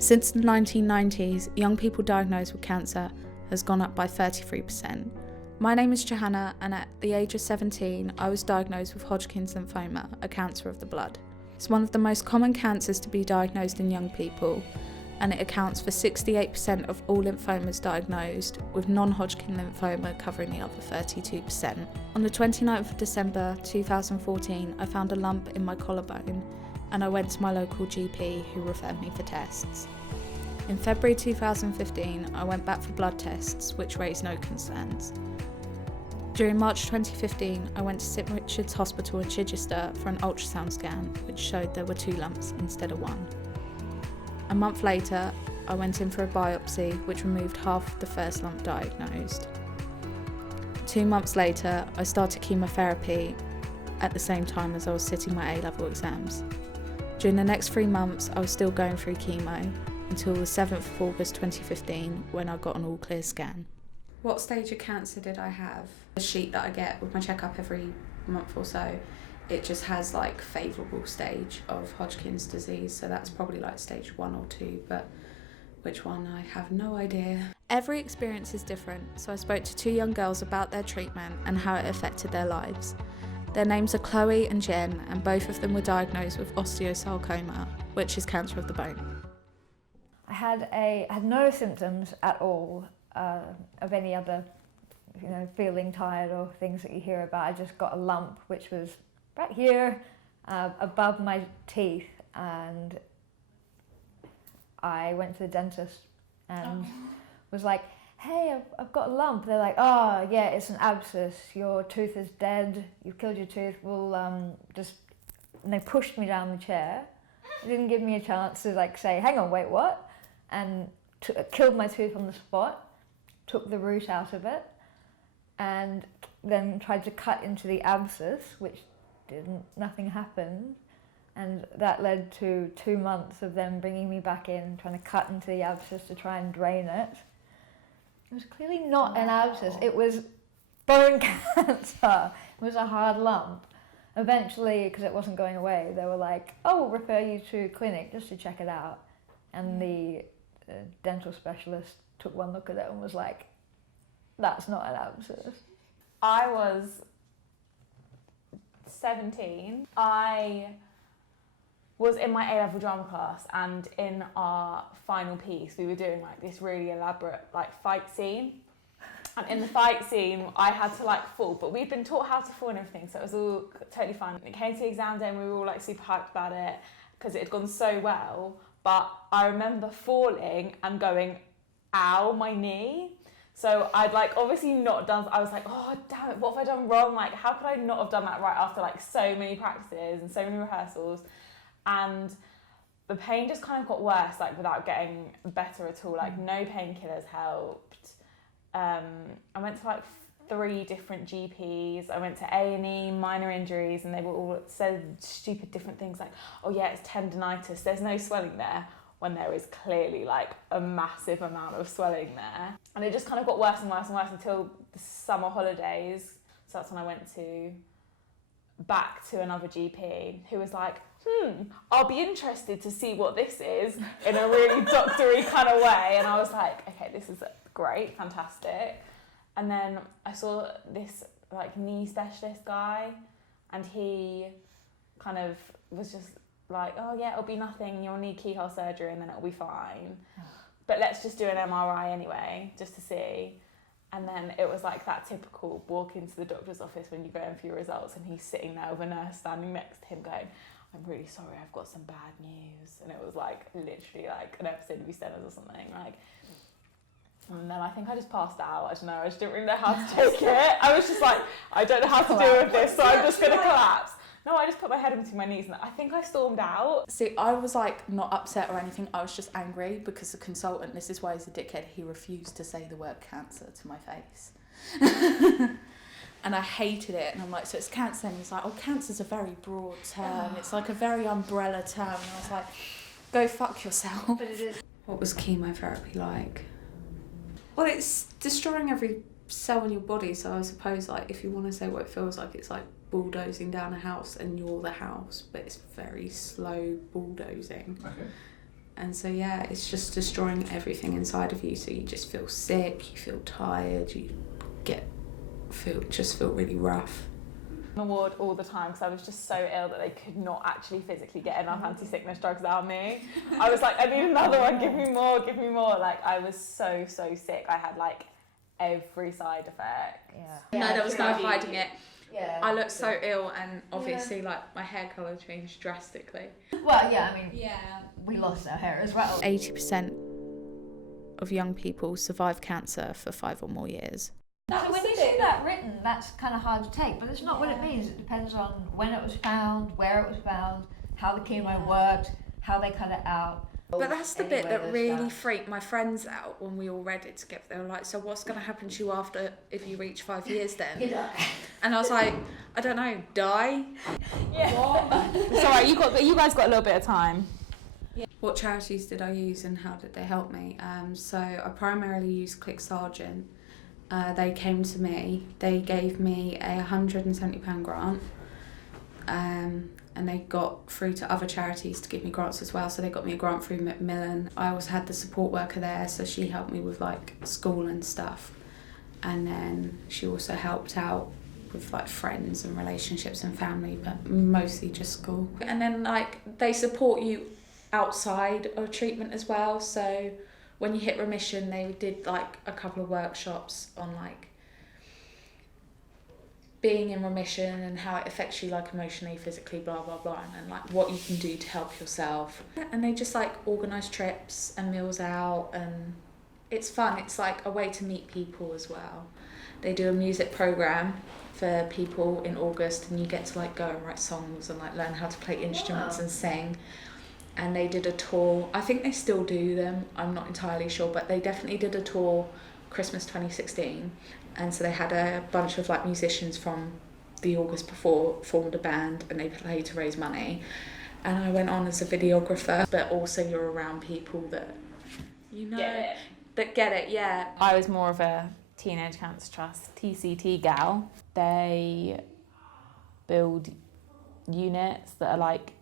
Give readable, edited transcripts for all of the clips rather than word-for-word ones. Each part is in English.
Since the 1990s, young people diagnosed with cancer has gone up by 33%. My name is Johanna, and at the age of 17, I was diagnosed with Hodgkin's lymphoma, a cancer of the blood. It's one of the most common cancers to be diagnosed in young people, and it accounts for 68% of all lymphomas diagnosed, with non-Hodgkin lymphoma covering the other 32%. On the 29th of December 2014, I found a lump in my collarbone, and I went to my local GP, who referred me for tests. In February 2015, I went back for blood tests, which raised no concerns. During March 2015, I went to St Richard's Hospital in Chichester for an ultrasound scan, which showed there were 2 lumps instead of 1. A month later, I went in for a biopsy, which removed half of the first lump diagnosed. 2 months later, I started chemotherapy at the same time as I was sitting my A-level exams. During the next 3 months, I was still going through chemo until the 7th of August 2015, when I got an all-clear scan. What stage of cancer did I have? The sheet that I get with my checkup every month or so, it just has like favourable stage of Hodgkin's disease, so that's probably like stage 1 or 2, but which one, I have no idea. Every experience is different, so I spoke to 2 young girls about their treatment and how it affected their lives. Their names are Chloe and Jen, and both of them were diagnosed with osteosarcoma, which is cancer of the bone. I had no symptoms at all of any other, feeling tired or things that you hear about. I just got a lump, which was right here, above my teeth, and I went to the dentist and was like, "Hey, I've got a lump." They're like, "Oh, yeah, it's an abscess. Your tooth is dead. You've killed your tooth. We'll just..." And they pushed me down the chair. They didn't give me a chance to say, "Hang on, wait, what?" And killed my tooth on the spot, took the root out of it, and then tried to cut into the abscess, which nothing happened. And that led to 2 months of them bringing me back in, trying to cut into the abscess to try and drain it. It was clearly not an abscess, it was bone cancer. It was a hard lump. Eventually, because it wasn't going away, they were like, "Oh, we'll refer you to a clinic just to check it out." And the dental specialist took one look at it and was like, "That's not an abscess." I was 17. I was in my A-level drama class, and in our final piece we were doing this really elaborate fight scene, and in the fight scene I had to fall, but we'd been taught how to fall and everything, so it was all totally fine. It came to the exam day and we were all super hyped about it because it had gone so well, but I remember falling and going, "Ow, my knee." So I'd obviously not done, I was like, "Oh damn it, what have I done wrong? How could I not have done that right after so many practices and so many rehearsals?" And the pain just kind of got worse, without getting better at all. No painkillers helped. I went to 3 different GPs. I went to A&E, minor injuries, and they were all said stupid different things "Oh yeah, it's tendinitis. There's no swelling there," when there is clearly a massive amount of swelling there. And it just kind of got worse and worse and worse until the summer holidays. So that's when I went back to another GP who was like, "I'll be interested to see what this is," in a really doctory kind of way. And I was like, "Okay, this is great, fantastic." And then I saw this knee specialist guy, and he kind of was just like, "Oh yeah, it'll be nothing, you'll need keyhole surgery and then it'll be fine. But let's just do an MRI anyway, just to see." And then it was that typical walk into the doctor's office when you go in for your results, and he's sitting there with a nurse standing next to him going, "I'm really sorry, I've got some bad news." And it was literally an episode of EastEnders or something. And then I think I just passed out. I don't know, I just didn't really know how to take it. I was just I don't know how to deal with this, so I'm just going to collapse. No, I just put my head in between my knees and I think I stormed out. See, I was not upset or anything, I was just angry because the consultant, this is why he's a dickhead, he refused to say the word cancer to my face. And I hated it, and I'm like, "So it's cancer?" And he's like, "Oh, cancer's a very broad term, it's a very umbrella term." And I was like, "Go fuck yourself." But it is. What was chemotherapy like? Well, it's destroying every cell in your body, so I suppose if you want to say what it feels like, it's bulldozing down a house and you're the house, but it's very slow bulldozing. Okay. And so yeah, it's just destroying everything inside of you. So you just feel sick, you feel tired, you feel really rough. On the ward all the time because I was just so ill that they could not actually physically get enough anti-sickness drugs out of me. I was like, I need another one, give me more. Like, I was so sick. I had like every side effect. No, there was no hiding it. Yeah. I looked so ill, and obviously like my hair colour changed drastically. Well, yeah, I mean, we lost our hair as well. 80% of young people survive cancer for 5 or more years. So when you see that written, that's kind of hard to take, but it's not what it means. It depends on when it was found, where it was found, how the chemo worked, how they cut it out. But that's the bit that really freaked my friends out when we all read it together. They were like, so what's going to happen to you after, if you reach 5 years then? And I was like, I don't know, die? Yeah. What? It's alright, you guys got a little bit of time. Yeah. What charities did I use and how did they help me? So I primarily used Click Sargent. They came to me, they gave me a £170 grant, and they got through to other charities to give me grants as well. So they got me a grant through Macmillan. I also had the support worker there, so she helped me with like school and stuff. And then she also helped out with like friends and relationships and family, but mostly just school. And then like they support you outside of treatment as well. So when you hit remission, they did like a couple of workshops on like being in remission and how it affects you like emotionally, physically, blah, blah, blah, and then like what you can do to help yourself. And they just like organise trips and meals out, and it's fun. It's like a way to meet people as well. They do a music programme for people in August, and you get to like go and write songs and like learn how to play instruments and sing. And they did a tour, I think they still do them, I'm not entirely sure, but they definitely did a tour Christmas 2016, and so they had a bunch of like musicians from the August before formed a band and they played to raise money, and I went on as a videographer, but also you're around people that you know get it. Yeah. I was more of a Teenage Cancer Trust TCT gal. They build units that are like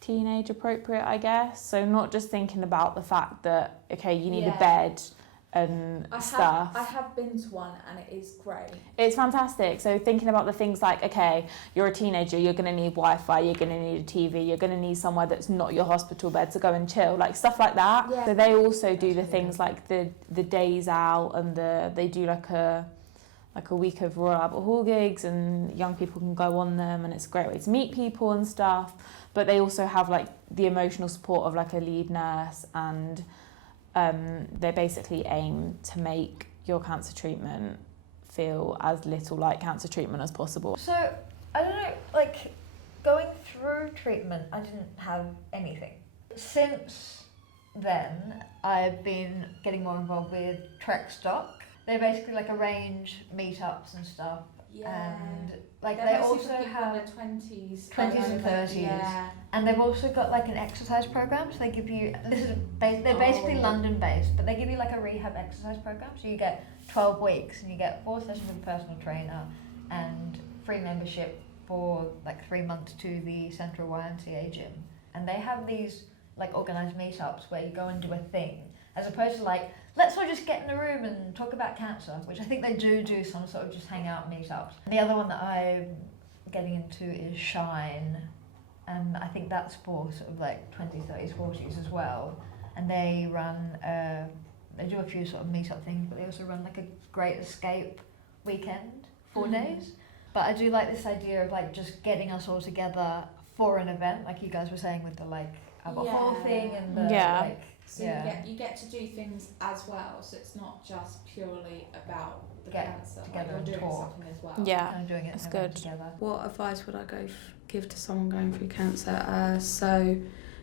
teenage appropriate, I guess. So not just thinking about the fact that, okay, you need a bed and stuff. I have been to one and it is great. It's fantastic. So thinking about the things like, okay, you're a teenager, you're going to need Wi-Fi, you're going to need a TV, you're going to need somewhere that's not your hospital bed to go and chill, like stuff like that. Yeah. So they also do the things like the days out, and they do like a week of Royal Albert Hall gigs, and young people can go on them, and it's a great way to meet people and stuff. But they also have like the emotional support of like a lead nurse, and they basically aim to make your cancer treatment feel as little like cancer treatment as possible. So, I don't know, like going through treatment, I didn't have anything. Since then, I've been getting more involved with Trek Stock. They basically like arrange meetups and stuff. Yeah. And like they also have 20s and 30s, and they've also got like an exercise program. So they give you they're basically London based, but they give you like a rehab exercise program. So you get 12 weeks, and you get 4 sessions with a personal trainer, and free membership for like 3 months to the Central YMCA gym. And they have these like organised meetups where you go and do a thing, as opposed to like, let's all just get in the room and talk about cancer, which I think they do some sort of just hang out meetups. The other one that I'm getting into is Shine, and I think that's for sort of like 20s, 30s, 40s as well. And they run, they do a few sort of meetup things, but they also run like a Great Escape weekend, 4 days. But I do like this idea of like just getting us all together for an event, like you guys were saying with the like Albert Hall thing and the like. So you get to do things as well, so it's not just purely about the cancer. Together like you're and doing talk. something as well. Yeah, kind of doing it that's good. Together. What advice would I give to someone going through cancer? So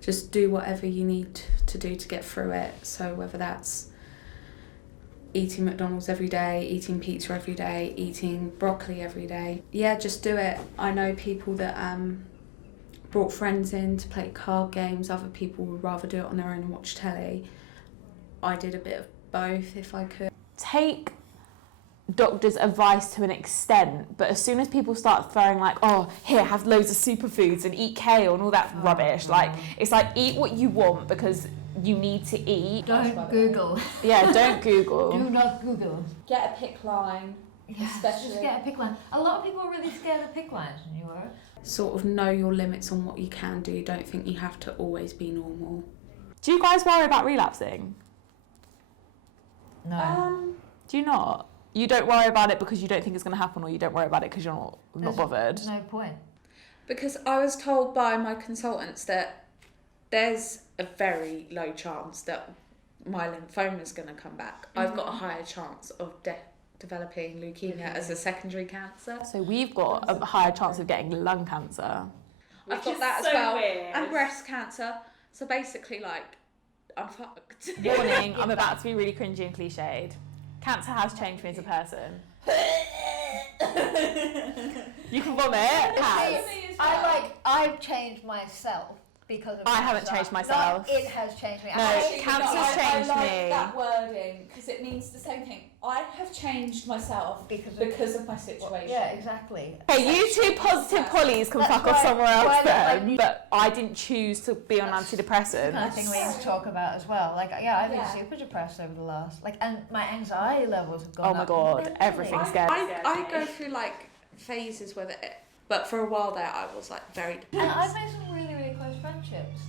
just do whatever you need to do to get through it. So whether that's eating McDonald's every day, eating pizza every day, eating broccoli every day. Yeah, just do it. I know people that brought friends in to play card games. Other people would rather do it on their own and watch telly. I did a bit of both if I could. Take doctor's advice to an extent, but as soon as people start throwing like, oh, here, have loads of superfoods and eat kale and all that rubbish, like, it's like, eat what you want because you need to eat. Don't Google. Yeah, don't Google. Do not Google. Get a pick line. Yeah, Especially. just get a pick line. A lot of people are really scared of pick lines, and you are. Sort of know your limits on what you can do. Don't think you have to always be normal. Do you guys worry about relapsing? No. Do you not? You don't worry about it because you don't think it's going to happen, or you don't worry about it because you're not bothered? No point. Because I was told by my consultants that there's a very low chance that my lymphoma is going to come back. I've got a higher chance of developing leukemia as a secondary cancer. So we've got a higher chance of getting lung cancer. I've got that as well. And breast cancer. So basically, like, I'm fucked. Warning, I'm about to be really cringy and cliched. Cancer has changed me as a person. You can vomit. It has. I've changed myself because of I haven't changed myself. No, it has changed me. No, cancer's changed I like me. that wording because it means the same thing. I have changed myself because of my situation. Yeah, exactly. Hey, you two positive pollies can fuck off somewhere else then. But I didn't choose to be on antidepressants. Another thing we need to talk about as well. Like, yeah, I've been super depressed over the last, and my anxiety levels have gone up. Oh my god, everything's scary. I go through like phases where but for a while there I was like very depressed. And I've made some really, really close friendships,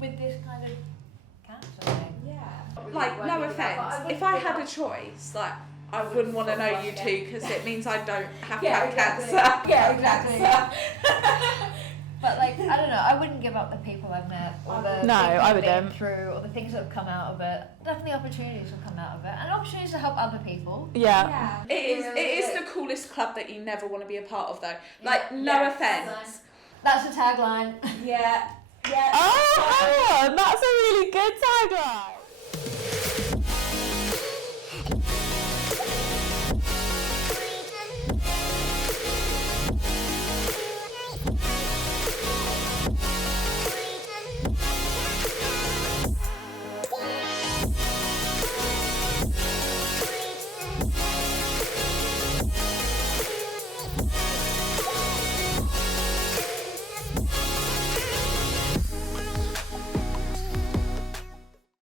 with this kind of cancer thing. Like, no offence, if I had a choice, like, I wouldn't want to know you two because it means I don't have to have cancer. Yeah, exactly. But like, I don't know, I wouldn't give up the people I've met or the things I've been through or the things that have come out of it. Definitely opportunities will come out of it and opportunities to help other people. Yeah. It is the coolest club that you never want to be a part of though. Like, no offence. That's the tagline. Yeah. Oh, hang on, that's a really good tagline.